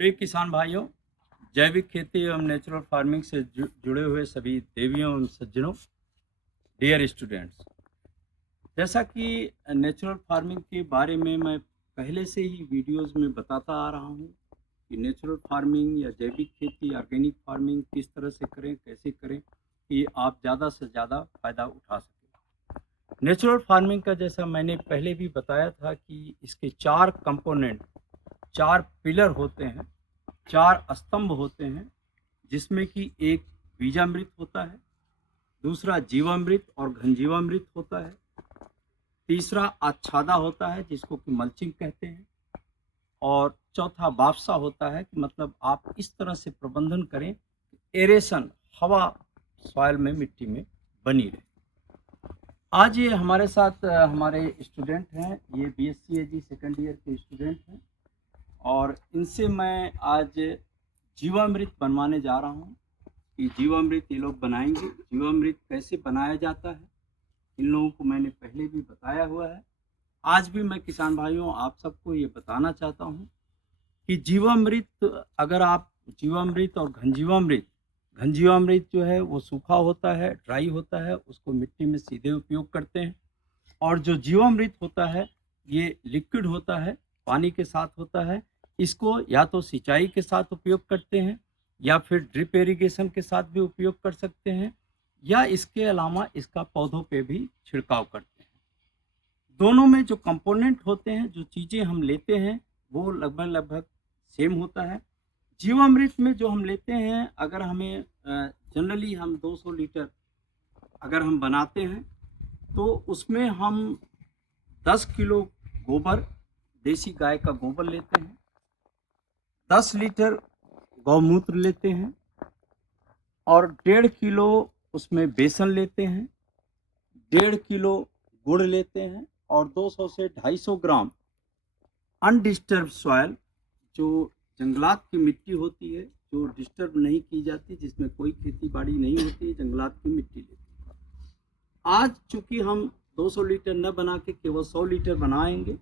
प्रिय किसान भाइयों, जैविक खेती एवं नेचुरल फार्मिंग से जुड़े हुए सभी देवियों एवं सज्जनों, डियर स्टूडेंट्स, जैसा कि नेचुरल फार्मिंग के बारे में मैं पहले से ही वीडियोस में बताता आ रहा हूँ कि नेचुरल फार्मिंग या जैविक खेती, ऑर्गेनिक फार्मिंग किस तरह से करें, कैसे करें कि आप ज़्यादा से ज़्यादा फ़ायदा उठा सकें। नेचुरल फार्मिंग का जैसा मैंने पहले भी बताया था कि इसके 4 कंपोनेंट, 4 पिलर होते हैं, 4 स्तंभ होते हैं, जिसमें कि एक बीजामृत होता है, दूसरा जीवामृत और घनजीवामृत होता है, तीसरा आच्छादा होता है जिसको कि मल्चिंग कहते हैं, और चौथा वाफ्सा होता है कि मतलब आप इस तरह से प्रबंधन करें कि एरेशन हवा सॉइल में, मिट्टी में बनी रहे। आज ये हमारे साथ हमारे स्टूडेंट हैं, ये बीएससी एजी सेकेंड ईयर के स्टूडेंट हैं और इनसे मैं आज जीवामृत बनवाने जा रहा हूँ कि जीवामृत ये लोग बनाएंगे। जीवामृत कैसे बनाया जाता है इन लोगों को मैंने पहले भी बताया हुआ है। आज भी मैं किसान भाइयों आप सबको ये बताना चाहता हूँ कि जीवामृत, अगर आप जीवामृत और घनजीवामृत, घनजीवामृत जो है वो सूखा होता है, ड्राई होता है, उसको मिट्टी में सीधे उपयोग करते हैं, और जो जीवामृत होता है ये लिक्विड होता है, पानी के साथ होता है। इसको या तो सिंचाई के साथ उपयोग करते हैं या फिर ड्रिप इरिगेशन के साथ भी उपयोग कर सकते हैं, या इसके अलावा इसका पौधों पे भी छिड़काव करते हैं। दोनों में जो कंपोनेंट होते हैं, जो चीज़ें हम लेते हैं, वो लगभग लगभग सेम होता है। जीवामृत में जो हम लेते हैं, अगर हमें जनरली हम 200 लीटर अगर हम बनाते हैं तो उसमें हम 10 किलो गोबर, देसी गाय का गोबर लेते हैं, 10 लीटर गौमूत्र लेते हैं और 1.5 किलो उसमें बेसन लेते हैं, 1.5 किलो गुड़ लेते हैं और 200 से 250 ग्राम अनडिस्टर्ब सॉयल, जो जंगलात की मिट्टी होती है, जो डिस्टर्ब नहीं की जाती, जिसमें कोई खेती बाड़ी नहीं होती, जंगलात की मिट्टी लेते हैं। आज चूंकि हम 200 लीटर न बना के केवल 100 लीटर बनाएंगे,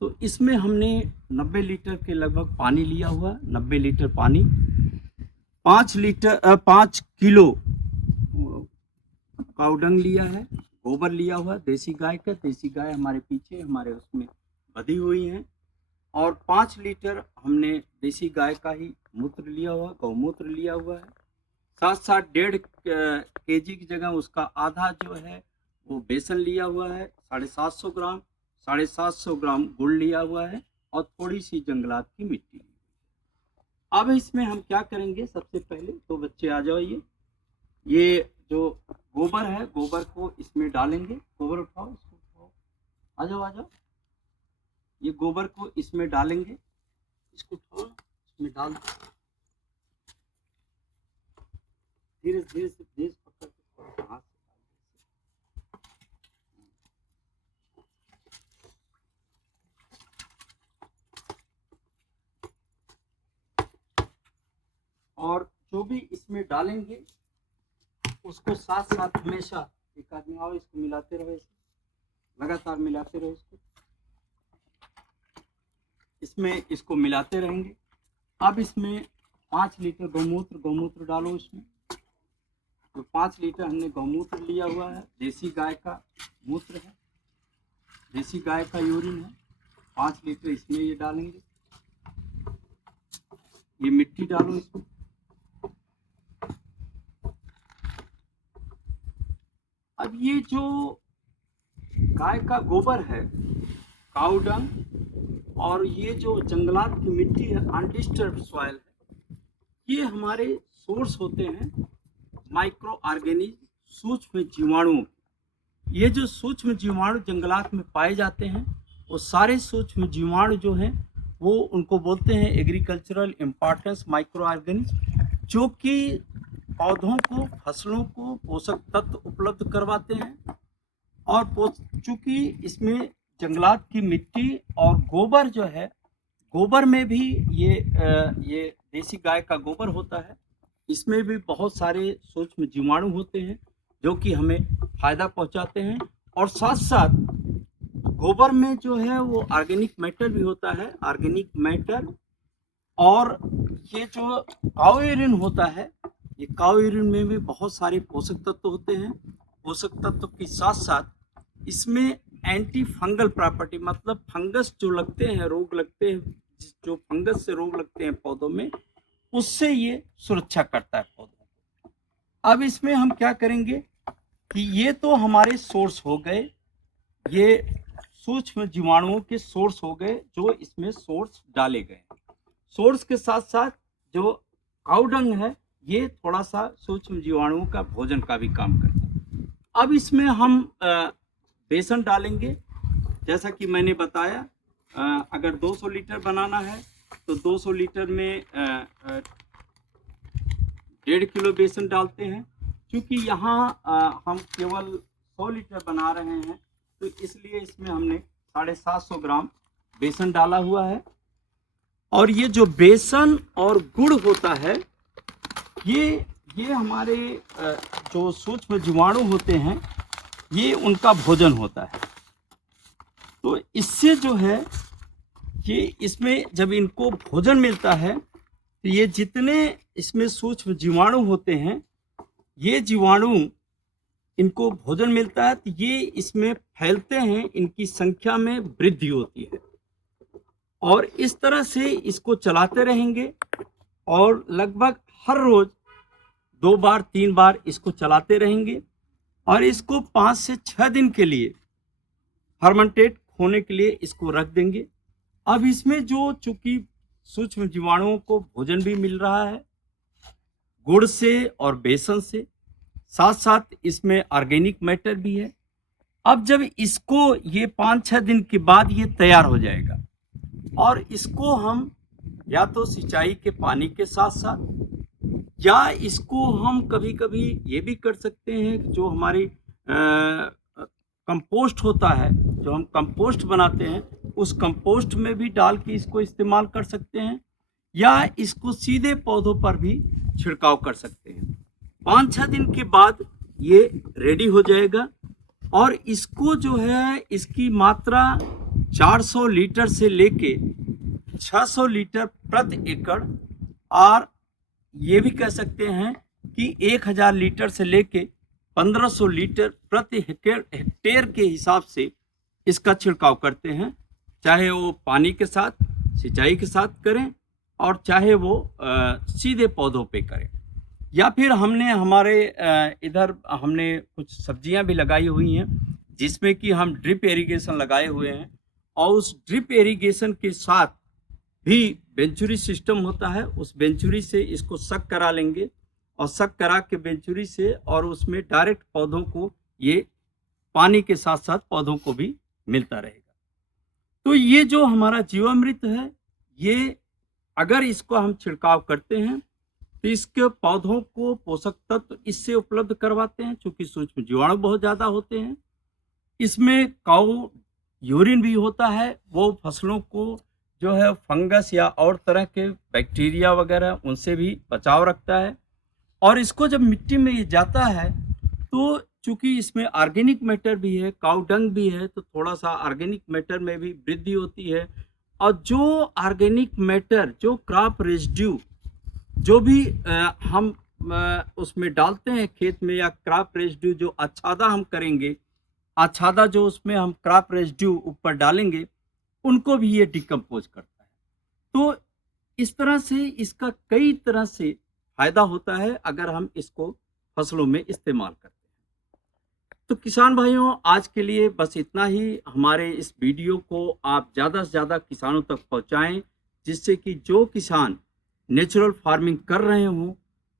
तो इसमें हमने 90 लीटर के लगभग पानी लिया हुआ, 90 लीटर पानी, 5 किलो काउडंग लिया है, गोबर लिया हुआ देसी गाय का, देसी गाय हमारे पीछे हमारे उसमें बधी हुई हैं, और 5 लीटर हमने देसी गाय का ही मूत्र लिया हुआ, गौमूत्र लिया हुआ है। साथ साथ 1.5 केजी की जगह उसका आधा जो है वो बेसन लिया हुआ है, 750 ग्राम, 750 ग्राम गुड़ लिया हुआ है और थोड़ी सी जंगलात की मिट्टी। अब इसमें हम क्या करेंगे, सबसे पहले तो बच्चे आ जाओ, ये जो गोबर है, गोबर को इसमें डालेंगे। गोबर उठाओ, इसको उठाओ, आ जाओ आ जाओ। ये गोबर को इसमें डालेंगे, इसको उठाओ, इसमें डाल दो, धीरे धीरे से धीरे पकड़ के हाथ से। और जो भी इसमें डालेंगे उसको साथ साथ हमेशा, एक आदमी आओ, इसको मिलाते रहो, लगातार मिलाते रहो इसको, इसमें इसको मिलाते रहेंगे। अब इसमें 5 लीटर गौमूत्र डालो इसमें। तो 5 लीटर हमने गौमूत्र लिया हुआ है, देसी गाय का मूत्र है, देसी गाय का यूरिन है, 5 लीटर इसमें ये डालेंगे। ये मिट्टी डालो इसमें, अब ये जो गाय का गोबर है, काऊ डंग, और ये जो जंगलात की मिट्टी है, अनडिस्टर्ब सॉइल है, ये हमारे सोर्स होते हैं माइक्रो ऑर्गेनिज्म, सूक्ष्म जीवाणुओं। ये जो सूक्ष्म जीवाणु जंगलात में पाए जाते हैं, वो सारे सूक्ष्म जीवाणु जो हैं वो उनको बोलते हैं एग्रीकल्चरल इम्पोर्टेंस माइक्रो ऑर्गेनिज्म, जो कि पौधों को, फसलों को पोषक तत्व उपलब्ध करवाते हैं। और चूंकि इसमें जंगलात की मिट्टी और गोबर जो है, गोबर में भी ये देसी गाय का गोबर होता है, इसमें भी बहुत सारे सूक्ष्म जीवाणु होते हैं जो कि हमें फायदा पहुंचाते हैं। और साथ साथ गोबर में जो है वो ऑर्गेनिक मैटर भी होता है। ऑर्गेनिक मैटर और ये जो काऊ यूरिन होता है, ये काऊ यूरिन में भी बहुत सारे पोषक तत्व होते हैं। पोषक तत्व के साथ साथ इसमें एंटी फंगल प्रॉपर्टी, मतलब फंगस जो लगते हैं, रोग लगते हैं, जो फंगस से रोग लगते हैं पौधों में, उससे ये सुरक्षा करता है पौधों को। अब इसमें हम क्या करेंगे कि ये तो हमारे सोर्स हो गए, ये सूक्ष्म जीवाणुओं के सोर्स हो गए जो इसमें सोर्स डाले गए। सोर्स के साथ साथ जो काउडंग है, ये थोड़ा सा सूक्ष्म जीवाणुओं का भोजन का भी काम करता है। अब इसमें हम बेसन डालेंगे। जैसा कि मैंने बताया, अगर 200 लीटर बनाना है तो 200 लीटर में 1.5 किलो बेसन डालते हैं। क्योंकि यहाँ हम केवल 100 लीटर बना रहे हैं, तो इसलिए इसमें हमने 750 ग्राम बेसन डाला हुआ है। और ये जो बेसन और गुड़ होता है, ये हमारे जो सूक्ष्म जीवाणु होते हैं, ये उनका भोजन होता है। तो इससे जो है, ये इसमें जब इनको भोजन मिलता है तो ये जितने इसमें सूक्ष्म जीवाणु होते हैं, ये जीवाणु, इनको भोजन मिलता है तो ये इसमें फैलते हैं, इनकी संख्या में वृद्धि होती है। और इस तरह से इसको चलाते रहेंगे और लगभग हर रोज 2 बार 3 बार इसको चलाते रहेंगे और इसको 5 से 6 दिन के लिए फर्मेंटेट होने के लिए इसको रख देंगे। अब इसमें जो चूंकि सूक्ष्म जीवाणुओं को भोजन भी मिल रहा है गुड़ से और बेसन से, साथ साथ इसमें ऑर्गेनिक मैटर भी है। अब जब इसको ये 5-6 दिन के बाद ये तैयार हो जाएगा और इसको हम या तो सिंचाई के पानी के साथ साथ, या इसको हम कभी कभी ये भी कर सकते हैं कि जो हमारी कंपोस्ट होता है, जो हम कंपोस्ट बनाते हैं, उस कंपोस्ट में भी डाल के इसको इस्तेमाल कर सकते हैं, या इसको सीधे पौधों पर भी छिड़काव कर सकते हैं। 5-6 दिन के बाद ये रेडी हो जाएगा और इसको जो है, इसकी मात्रा 400 लीटर से लेके 600 लीटर प्रति एकड़, और ये भी कह सकते हैं कि 1000 लीटर से लेके 1500 लीटर प्रति हेक्टेयर के हिसाब से इसका छिड़काव करते हैं। चाहे वो पानी के साथ, सिंचाई के साथ करें, और चाहे वो सीधे पौधों पे करें, या फिर हमने हमारे इधर हमने कुछ सब्जियां भी लगाई हुई हैं जिसमें कि हम ड्रिप इरिगेशन लगाए हुए हैं, और उस ड्रिप इरिगेशन के साथ भी वेंचुरी सिस्टम होता है। उस वेंचुरी से इसको सक करा लेंगे और सक करा के वेंचुरी से, और उसमें डायरेक्ट पौधों को ये पानी के साथ साथ पौधों को भी मिलता रहेगा। तो ये जो हमारा जीवामृत है, ये अगर इसको हम छिड़काव करते हैं तो इसके पौधों को पोषक तत्व इससे उपलब्ध करवाते हैं, क्योंकि सूक्ष्म जीवाणु बहुत ज़्यादा होते हैं। इसमें काऊ यूरिन भी होता है, वो फसलों को जो है फंगस या और तरह के बैक्टीरिया वगैरह उनसे भी बचाव रखता है। और इसको जब मिट्टी में ये जाता है तो चूंकि इसमें ऑर्गेनिक मैटर भी है, काऊ डंग भी है, तो थोड़ा सा ऑर्गेनिक मैटर में भी वृद्धि होती है। और जो ऑर्गेनिक मैटर, जो क्रॉप रेजिड्यू, जो भी हम उसमें डालते हैं खेत में, या क्रॉप रेजिड्यू जो आच्छादा हम करेंगे, आच्छादा जो उसमें हम क्रॉप रेजिड्यू ऊपर डालेंगे, उनको भी ये डिकम्पोज करता है। तो इस तरह से इसका कई तरह से फायदा होता है अगर हम इसको फसलों में इस्तेमाल करते हैं। तो किसान भाइयों, आज के लिए बस इतना ही। हमारे इस वीडियो को आप ज़्यादा से ज़्यादा किसानों तक पहुंचाएं, जिससे कि जो किसान नेचुरल फार्मिंग कर रहे हों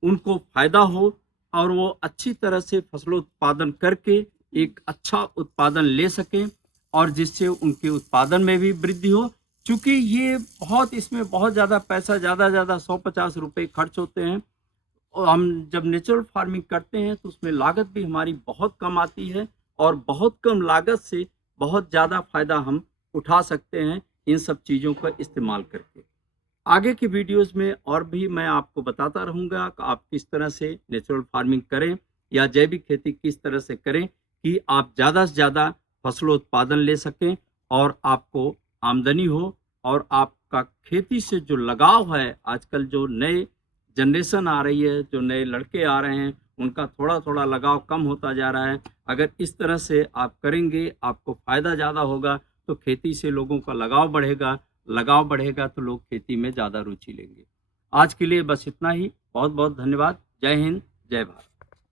उनको फायदा हो और वो अच्छी तरह से फसलों उत्पादन करके एक अच्छा उत्पादन ले सकें, और जिससे उनके उत्पादन में भी वृद्धि हो। क्योंकि ये बहुत, इसमें बहुत ज़्यादा पैसा, ज़्यादा 150 रुपये खर्च होते हैं, और हम जब नेचुरल फार्मिंग करते हैं तो उसमें लागत भी हमारी बहुत कम आती है, और बहुत कम लागत से बहुत ज़्यादा फायदा हम उठा सकते हैं इन सब चीज़ों का इस्तेमाल करके। आगे की वीडियोस में और भी मैं आपको बताता रहूँगा कि आप किस तरह से नेचुरल फार्मिंग करें या जैविक खेती किस तरह से करें कि आप ज़्यादा से ज़्यादा फसलों उत्पादन ले सकें और आपको आमदनी हो और आप आपका खेती से जो लगाव है, आजकल जो नए जनरेशन आ रही है, जो नए लड़के आ रहे हैं, उनका थोड़ा-थोड़ा लगाव कम होता जा रहा है। अगर इस तरह से आप करेंगे, आपको फ़ायदा ज़्यादा होगा, तो खेती से लोगों का लगाव बढ़ेगा तो लोग खेती में ज़्यादा रुचि लेंगे। आज के लिए बस इतना ही। बहुत-बहुत धन्यवाद। जय हिंद, जय भारत।